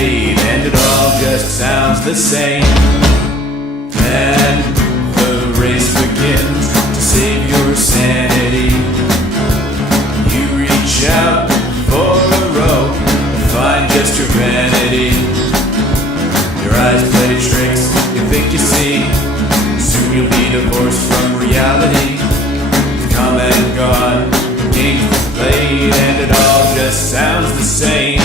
played, and it all just sounds the same. And the race begins to save your sanity. You reach out for a rope and find just your vanity. Your eyes play tricks you think you see. Soon you'll be divorced from reality. Come and gone, games played, and it all just sounds the same.